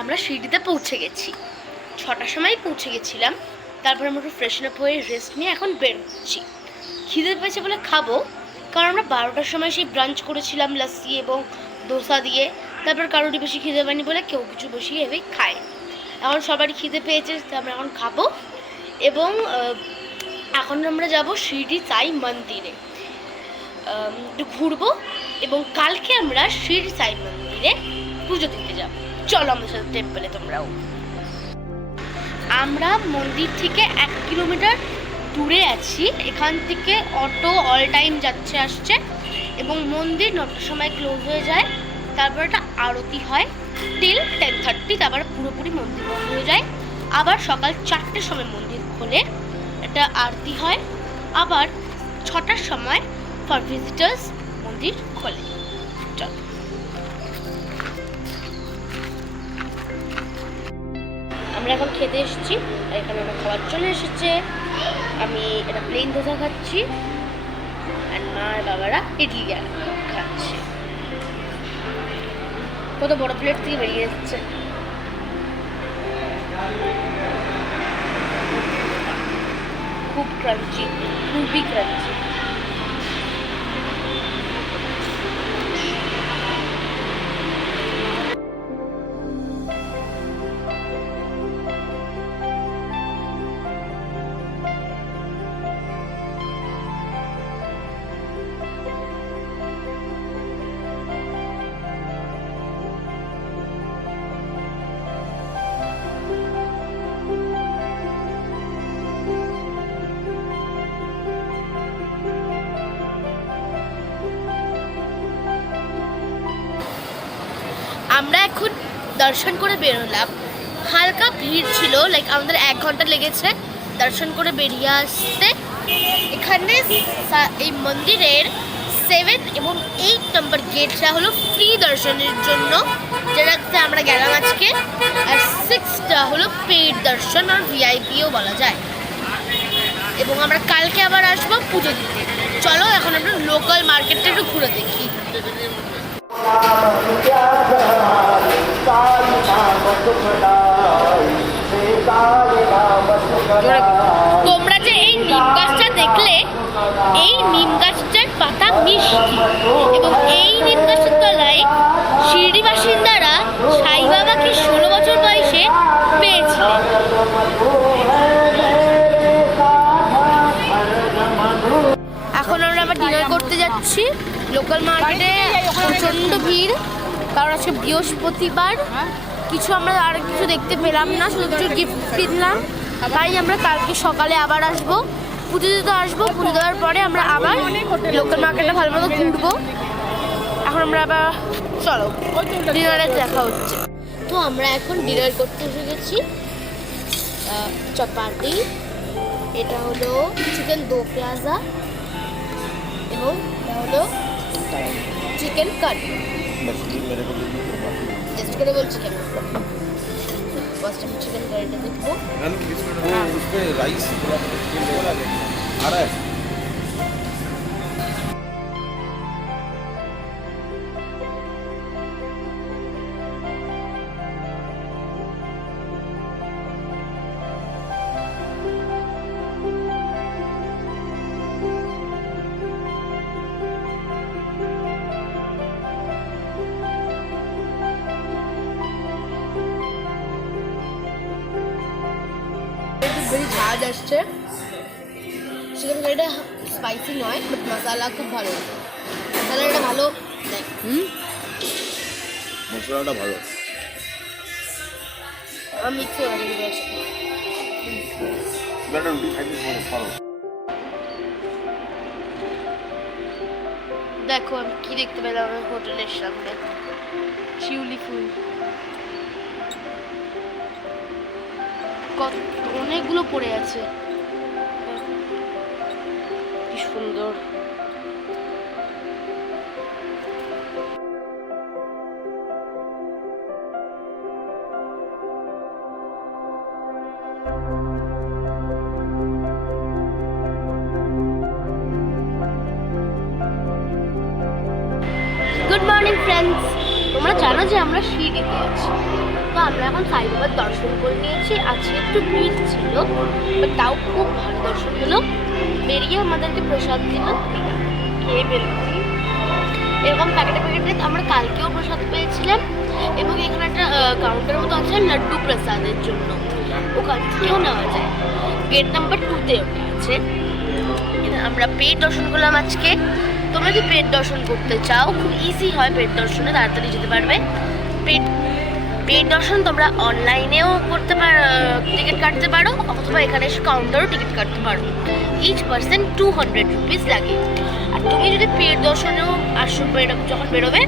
আমরা সিঁড়িতে পৌঁছে গেছি, 6টার সময় পৌঁছে গেছিলাম। তারপর আমরা একটু ফ্রেশন আপ হয়ে রেস্ট নিয়ে এখন বের হচ্ছি। খিদে পেয়েছে বলে খাবো, কারণ আমরা 12টার সময় সেই ব্রাঞ্চ করেছিলাম লাস্সি এবং দোসা দিয়ে। তারপর কারোরই বেশি খিদে পায়নি বলে কেউ কিছু বেশি হেভি খায়। এখন সবারই খিদে পেয়েছে, আমরা এখন খাবো। এবং এখন আমরা যাব শিরডি সাই মন্দিরে, একটু ঘুরবো। এবং কালকে আমরা শিরডি সাই মন্দিরে পুজো দিতে যাব। চলো আমাদের সাথে টেম্পলে তোমরাও। আমরা মন্দির থেকে 1 কিলোমিটার দূরে আছি। এখান থেকে অটো অল টাইম যাচ্ছে আসছে, এবং মন্দির 9টার সময় ক্লোজ হয়ে যায়। তারপর একটা আরতি হয় টিল 10:30, তারপরে পুরোপুরি মন্দির বন্ধ হয়ে যায়। আবার সকাল 4টের সময় মন্দির খোলে, একটা আরতি হয়। আবার 6টার সময় ফর ভিজিটার্স মন্দির খোলে। চলো। আমরা এখন খেতে এসেছি, এখানে আমার খাবার চলে এসেছে। আমি এটা প্লেন দোসা খাচ্ছি, আর মা আর বাবারা ইডলি খাচ্ছে। কত বড় প্লেট থেকে বেরিয়ে যাচ্ছে। খুব ক্রাঞ্চি, খুবই ক্রাঞ্চি। আমরা এখন দর্শন করে বেরোলাম। হালকা ভিড় ছিল, লাইক আমাদের 1 ঘন্টা লেগেছে দর্শন করে বেরিয়ে আসতে। এখানে এই মন্দিরের 7 এবং 8 নম্বর গেটটা হলো ফ্রি দর্শনের জন্য, যেটাতে আমরা গেলাম আজকে। আর 6টা হলো পেইড দর্শন, আর ভিআইপিও বলা যায়। এবং আমরা কালকে আবার আসবো পুজো দিতে। চলো এখন আমরা লোকাল মার্কেটটা একটু ঘুরে দেখি। তোমরা যে এই নিম গাছটা দেখলে, এই নিম গাছটার পাতা মিষ্টি, এবং এই নিম গাছের তলায় শিরডি বাসিন্দারা সাই বাবাকে 16 বছর বয়সে পেয়েছিলেন। এখন আমরা আবার ডিনার করতে যাচ্ছি। লোকাল মার্কেটে প্রচণ্ড ভিড়, কারণ আজকে বৃহস্পতিবার। আমরা আর কিছু দেখতে পেলাম না, শুধু কিছু গিফট কিনলাম। তাই আমরা কালকে সকালে আবার আসবো, পুজো দিতে আসবো। পুজো দেওয়ার পরে আমরা আবার লোকাল মার্কেটটা ভালো মতো ঘুরবো। এখন আমরা আবার চলো ডিনারে দেখা হচ্ছে। তো আমরা এখন ডিনার করতে এসে গেছি। চপাতি, এটা হলো চিকেন দো পেঁয়াজা, এবং এটা হলো চিকেন কারি। টেস্ট করে বলছি কেন। ফার্স্ট আমি চিকেন কারিটা দেখবো। বেশি ঝাঁজ আসছে। চিকেন কারিটা স্পাইসি নয়, বাট মশলা খুব ভালো। মশলাটা ভালো, মশলাটা ভালো। মিক্স করে দিয়েছি। দেখো আমি কি দেখতে পেলাম হোটেলের সামনে, শিউলি ফুল। অনেকগুলো পড়ে আছে, কি সুন্দর। Good morning friends, তোমরা জানো যে আমরা শিরডিতে আছি, তো আমরা এখন সাই বাবার দর্শন করে নিয়েছি। আজকে একটু ভিড় ছিল, বাট তাও খুব ভালো দর্শন হলো। বেরিয়ে আমাদেরকে প্রসাদ দিল, খেয়ে বেরোচ্ছি। এরকম প্যাকেটে প্যাকেটে আমরা কালকেও প্রসাদ পেয়েছিলাম, এবং এখানে একটা কাউন্টার মতো আছে লাড্ডু প্রসাদের জন্য, ওখান থেকেও নেওয়া যায়। গেট নাম্বার 2-তে ওটা আছে। আমরা পেট দর্শন করলাম আজকে। তোমরা যদি পেট দর্শন করতে চাও, খুব ইজি হয় পেট দর্শনে, তাড়াতাড়ি যেতে পারবে। পেট দর্শন তোমরা অনলাইনেও করতে পারো, টিকিট কাটতে পারো, অথবা এখানে এসে কাউন্টারও টিকিট কাটতে পারো। ইচ পার্সন 200 রুপিস লাগে। আর তুমি যদি পেট দর্শনেও যখন বেরোবে,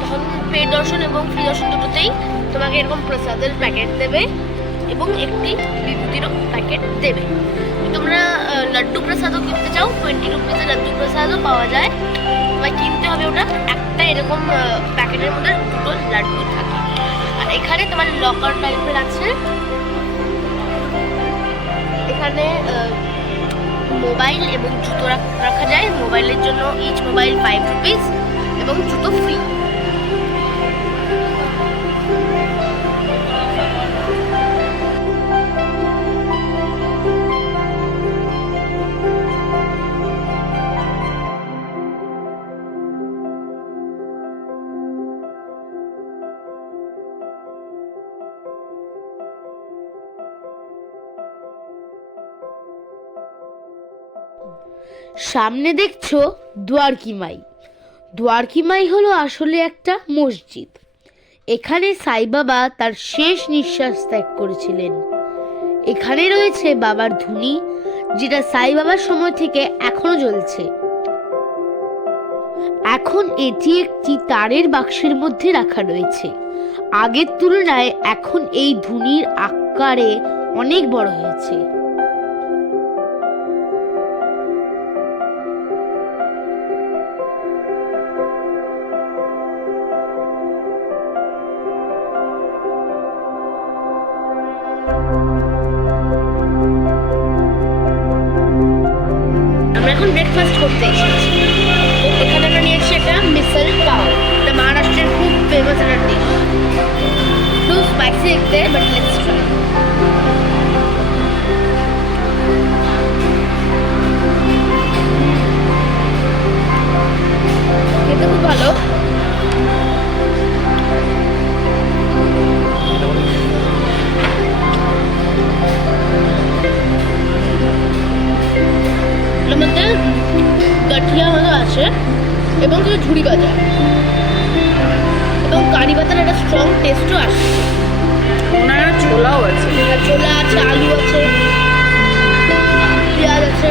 তখন পেট দর্শন এবং ফ্রি দর্শন দুটোতেই তোমাকে এরকম প্রসাদের প্যাকেট দেবে এবং একটি বিভূতিরও প্যাকেট দেবে। তোমরা লাড্ডু প্রসাদও কিনতে চাও, 20 রুপিসের লাড্ডু প্রসাদও পাওয়া যায়, তোমায় কিনতে হবে ওটা। একটা এরকম প্যাকেটের মধ্যে দুটো লাড্ডু থাকে। আর এখানে তোমার লকার টাইপের আছে, এখানে মোবাইল এবং জুতো রাখা যায়। মোবাইলের জন্য ইচ মোবাইল 5 রুপিস এবং জুতো ফ্রি। সামনে দেখছো দ্বারকি মাই। দ্বারকি মাই হলো আসলে একটা মসজিদ। এখানে সাই বাবা তার শেষ নিঃশ্বাস ত্যাগ করেছিলেন। এখানে রয়েছে বাবার ধুনি, যেটা সাই বাবার সময় থেকে এখনো জ্বলছে। এখন এটি একটি তারের বাক্সের মধ্যে রাখা রয়েছে। আগের তুলনায় এখন এই ধুনির আকারে অনেক বড় হয়েছে। আমরা এখন ব্রেকফাস্ট করতে এসেছি। এখানে আমরা নিয়েছি একটা মিসল পাও, এটা মহারাষ্ট্রের খুব ফেমাস একটা ডিশ। একটু স্পাইসি দেখতে, বাট লেটস ট্রাই। খেতে খুব ভালো। এর মধ্যে গাঠিয়া মতো আছে এবং কিছু ঝুড়ি ভাজা এবং কারি পাতার একটা স্ট্রং টেস্টও আসছে। ওনার ছোলাও আছে, ছোলা আছে, আলু আছে, পেঁয়াজ আছে।